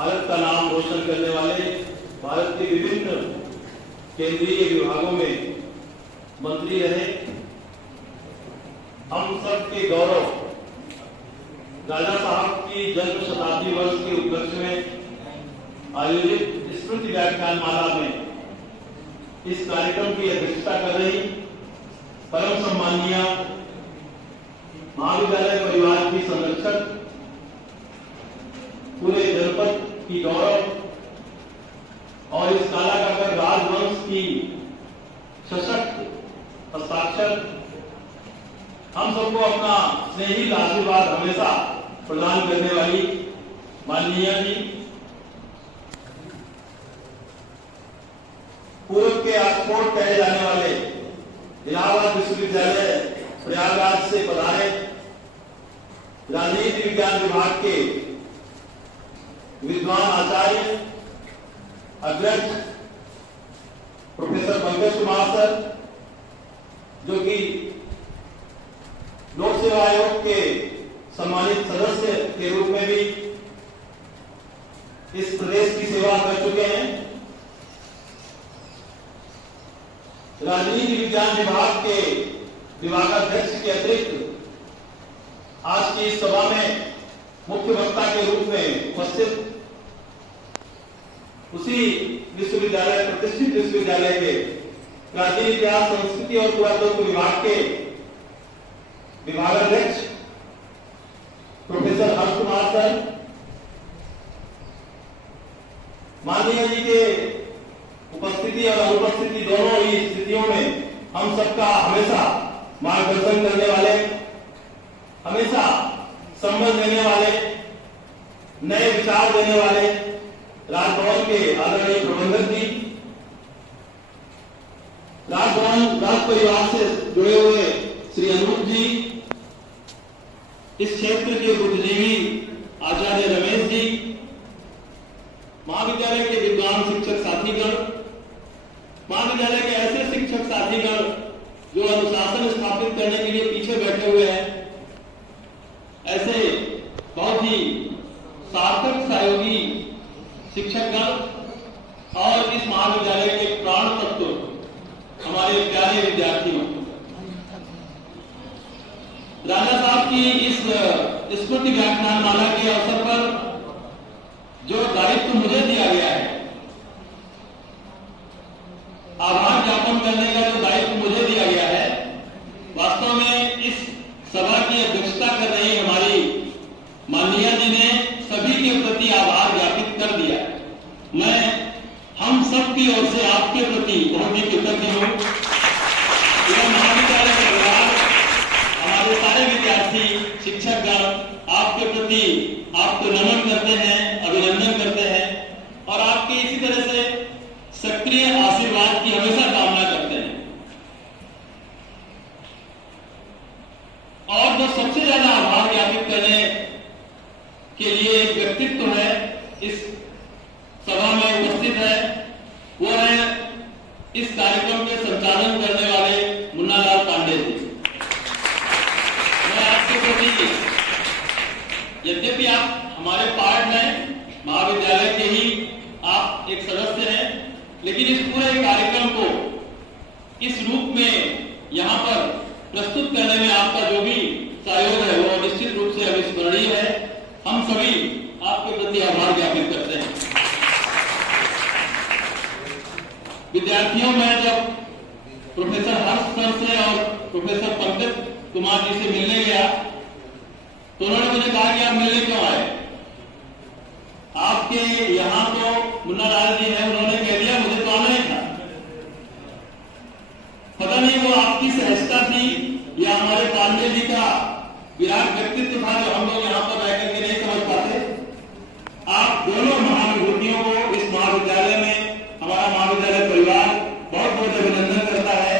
भारत का नाम रोशन करने वाले, भारत के विभिन्न केंद्रीय विभागों में मंत्री रहे। हम सब के गौरव राजा साहब की जन्म शताब्दी वर्ष के उपलक्ष्य में आयोजित स्मृति व्याख्यान माला में इस कार्यक्रम की अध्यक्षता कर रही परम सम्मानीय महाविद्यालय परिवार की संरक्षक, पूरे जनपद की गौरव और इस कालाकाकर राजवंश की सशक्त हस्ताक्षर, हम सबको अपना स्नेही आशीर्वाद हमेशा प्रदान करने वाली माननीय जी, पूर्व के आस्पोर्ट कहे जाने वाले इलाहाबाद विश्वविद्यालय प्रयागराज से पधारे राजनीति विज्ञान विभाग के विद्वान आचार्य अध्यक्ष प्रोफेसर पंकज कुमार सर, जो कि लोक सेवा आयोग के सम्मानित सदस्य के रूप में भी इस प्रदेश की सेवा कर चुके हैं। राजनीति विज्ञान विभाग के विभागाध्यक्ष के अतिरिक्त आज की इस सभा में मुख्य वक्ता के रूप में उपस्थित उसी विश्वविद्यालय, प्रतिष्ठित विश्वविद्यालय के प्राचीन इतिहास, संस्कृति और पुरातत्व विभाग के विभागाध्यक्ष प्रोफेसर हर्ष कुमार सर, माननीय जी के उपस्थिति और अनुपस्थिति दोनों ही स्थितियों में हम सबका हमेशा मार्गदर्शन करने वाले, हमेशा संबल देने वाले, नए विचार देने वाले राजभवन के आदरणीय प्रबंधक जी, राजभवन राज परिवार से जुड़े हुए श्री अनूप जी, इस क्षेत्र के बुद्धिजीवी आचार्य रमेश जी, महाविद्यालय के विद्वान शिक्षक साथीगण, महाविद्यालय के ऐसे शिक्षक साथीगण जो अनुशासन स्थापित करने के लिए पीछे बैठे हुए हैं, ऐसे बहुत ही सार्थक सहयोगी शिक्षकगण और इस महाविद्यालय के प्राण तत्व हमारे प्यारे विद्यार्थियों, राजा साहब की इस स्मृति व्याख्यान माला के अवसर पर जो दायित्व मुझे दिया गया है, आभार ज्ञापन करने का जो दायित्व मुझे दिया गया है, वास्तव में इस सभा की अध्यक्षता कर रही हमारी माननीय जी ने सभी के प्रति आभार ज्ञापित कर दिया। मैं हम सब की ओर से आपके प्रति बहुत ही कृतज्ञ हूँ। यह महाविद्यालय परिवार, हमारे सारे विद्यार्थी, शिक्षकगण आपके प्रति आपको नमन करते हैं, अभिनंदन करते हैं और आपके इसी तरह से सक्रिय आशीर्वाद की हमेशा कामना करते हैं। और जो सबसे ज्यादा आभार ज्ञापित करने के लिए एक व्यक्तित्व है इस सभा में उपस्थित है, वो है इस कार्यक्रम के संचालन करने वाले मुन्नालाल पांडे जी। मैं आपके प्रति, यद्यपि आप हमारे पार्ट में महाविद्यालय के ही आप एक सदस्य हैं, लेकिन इस पूरे कार्यक्रम को इस रूप में यहाँ पर प्रस्तुत करने में आपका जो भी सहयोग है वो निश्चित रूप से अविस्मरणीय है। हम सभी आपके प्रति आभार ज्ञापित करते हैं। विद्यार्थियों में जब प्रोफेसर हर्ष सर से और प्रोफेसर पंकज कुमार जी से मिलने गया तो उन्होंने मुझे कहा कि आप मिलने क्यों आए? आपके यहाँ तो मुन्नालाल जी हैं, उन्होंने कह दिया मुझे तो आना ही था। पता नहीं वो आपकी सहजता थी या हमारे पांडे जी का विराट व्यक्तित्व था जो हम लोग यहाँ पर रह करके नहीं समझ पाते। आप दोनों महाविभूतियों को इस महाविद्यालय में हमारा महाविद्यालय परिवार बहुत बहुत अभिनंदन करता है,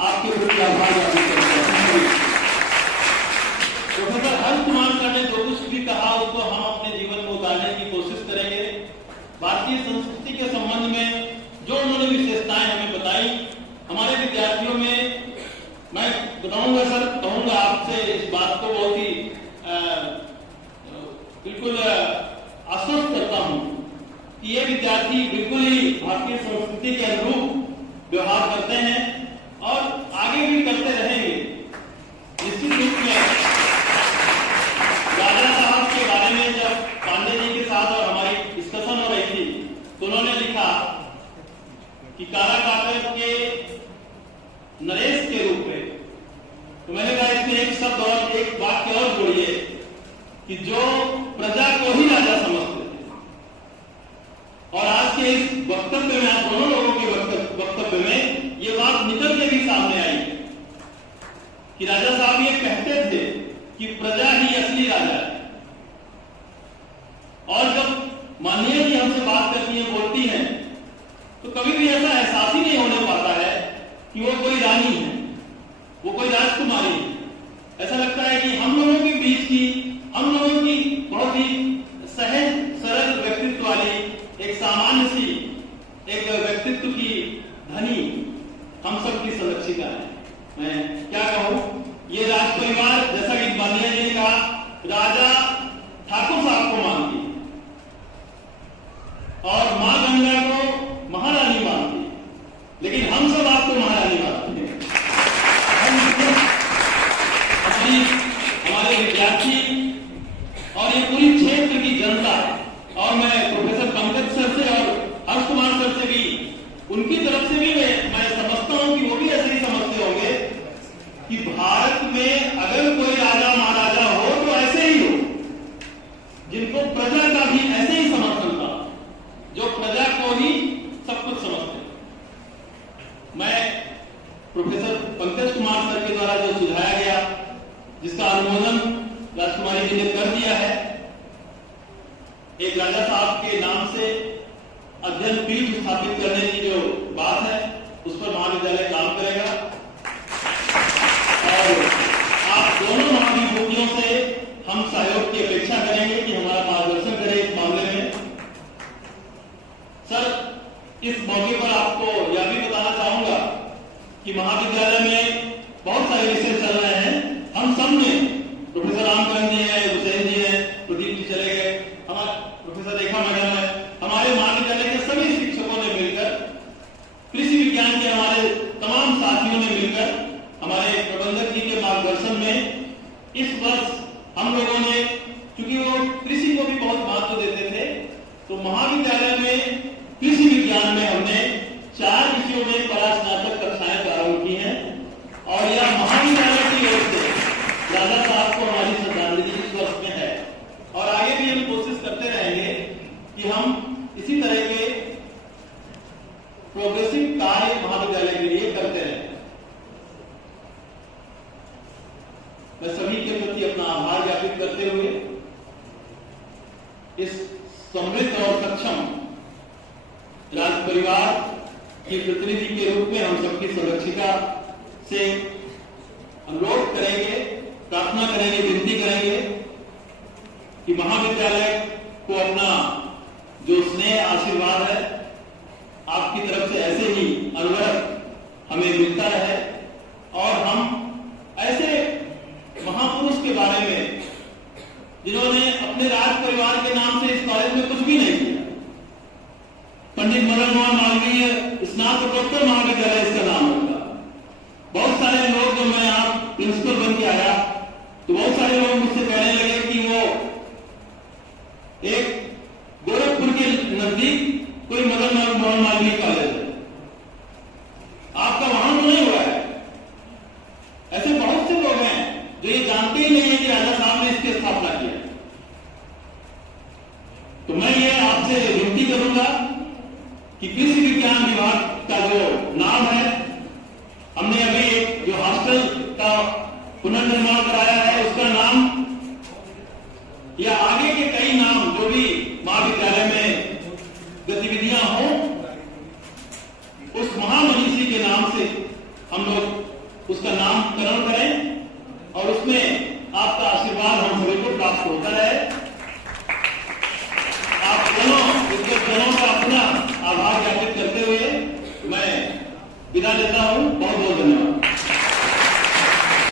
आपके प्रति आभार व्यक्त करता है। प्रोफेसर हर्ष कुमार सर ने जो कुछ भी कहा उसको हम अपने जीवन में उतारने की कोशिश करेंगे। भारतीय संस्कृति के संबंध में जो उन्होंने विशेषताएं हमें बताई, हमारे विद्यार्थियों में मैं बताऊंगा सर, कहूंगा आपसे इस बात को बहुत ही बिल्कुल आश्वस्त करता हूं कि ये विद्यार्थी बिल्कुल ही भारतीय संस्कृति के अनुरूप व्यवहार करते हैं और आगे भी करते रहेंगे। निश्चित रूप में राजा साहब के बारे में जब पांडे जी के साथ और हमारी डिस्कशन हो रही थी तो उन्होंने लिखा कि काला काकर के नरेश के रूप में, तो मैंने कहा इसमें एक शब्द और एक वाक्य और जोड़िए कि जो प्रजा को ही राजा समझते थे। और आज के इस वक्तव्य में, आप दोनों लोगों के वक्तव्य में ये बात निकल के भी सामने आई कि राजा साहब ये कहते थे कि प्रजा ही असली राजा है। और जब माननीय जी हमसे बात करती है, बोलती हैं, तो कभी भी ऐसा एहसास ही नहीं होने पाता है कि वो कोई रानी है, वो कोई राजकुमारी है। ऐसा लगता है कि हम लोगों के बीच की, हम लोगों की बहुत ही सहज सरल व्यक्तित्व वाली एक सामान्य सी एक व्यक्तित्व की धनी हम सबकी संरक्षिका है। मैं क्या कहूं, ये राज परिवार, जैसा कि माननीय जी ने कहा, राजा ठाकुर साहब को मानती है और मां गंगा को महारानी मानती है, लेकिन हम सब आपको महारानी मानते हैं। हमारे विद्यार्थी और ये पूरी क्षेत्र की जनता, और मैं प्रोफेसर पंकज सर से और हर्ष कुमार सर से भी, उनकी तरफ से भी मैं समझता हूं कि वो भी ऐसे ही समझते होंगे कि भारत में अगर कोई राजा महाराजा हो तो ऐसे ही हो, जिनको प्रजा का भी ऐसे ही समर्थन था, जो प्रजा को ही सब कुछ समझते। मैं प्रोफेसर पंकज कुमार सर के द्वारा जो सुझाया गया, जिसका अनुमोदन राजकुमारी जी ने कर दिया है, एक राजा साहब के नाम से अध्ययन पीठ स्थापित करने की जो बात है, उस पर महाविद्यालय काम करेगा। और आप दोनों महाविभूतियों से हम सहयोग की अपेक्षा करेंगे कि हमारा मार्गदर्शन करें इस मामले में। सर, इस मौके पर आपको यह भी बताना चाहूंगा कि महाविद्यालय में बहुत सारे विषय चल रहे हैं। हम सब ने, प्रोफेसर रामकरण जी हैं, हुसैन जी हैं, प्रदीप जी चले गए, हमारे प्रोफेसर रेखा मैडम है, हमारे महाविद्यालय के सभी शिक्षकों ने मिलकर, कृषि विज्ञान के हमारे तमाम साथियों ने मिलकर, हमारे प्रबंधक जी के मार्गदर्शन में इस वर्ष हम लोगों ने, क्योंकि वो कृषि को भी बहुत महत्व देते थे, तो महाविद्यालय में कृषि विज्ञान में हमने 4 विषयों में परास्नातक कक्षाएं प्रारंभ की हैं। और यह महाविद्यालय की ओर से राजा साहब को हमारी श्रद्धांजलि इस वर्ष में है, और आगे भी हम कोशिश करते रहेंगे कि हम इसी तरह के प्रोग्रेसिव कार्य महाविद्यालय के लिए करते रहें। मैं सभी के प्रति अपना आभार ज्ञापित करते हुए इस समृद्ध और सक्षम राज परिवार की प्रतिनिधि के रूप में हम सबकी संरक्षिका से अनुरोध करेंगे, प्रार्थना करेंगे, विनती करेंगे कि महाविद्यालय को अपना जो स्नेह आशीर्वाद है आपकी तरफ से ऐसे ही अनवरत हमें मिलता रहे, और हम ऐसे महापुरुष के बारे में, जिन्होंने अपने राज परिवार के नाम से इस कॉलेज में कुछ भी नहीं किया, पंडित मदन मोहन मालवीय स्नातकोत्तर महाविद्यालय इसका नाम होगा। बहुत सारे लोग, जब मैं यहाँ प्रिंसिपल बन के आया तो बहुत सारे लोग मुझसे कहने लगे कि वो एक गोरखपुर के नजदीक कोई मदन मोहन मालवीय कॉलेज है, आपका वहां तो नहीं हुआ है। ऐसे बहुत से लोग हैं जो ये जानते ही नहीं है कि राजा साहब ने इसकी स्थापना की है। तो मैं ये आपसे विनती करूंगा कि कृषि विज्ञान विभाग का जो नाम है, हमने अभी एक जो हॉस्टल का पुनर्निर्माण कराया है, उसका नाम या आगे के कई नाम जो भी महाविद्यालय में गतिविधियां हो, उस महामनीषी के नाम से हम लोग उसका नामकरण करें और उसमें आपका आशीर्वाद हम सभी को प्राप्त होता रहे। आप दोनों विद्वानों का अपना आभार ज्ञापित करते हुए मैं विदा लेता हूं। बहुत बहुत धन्यवाद।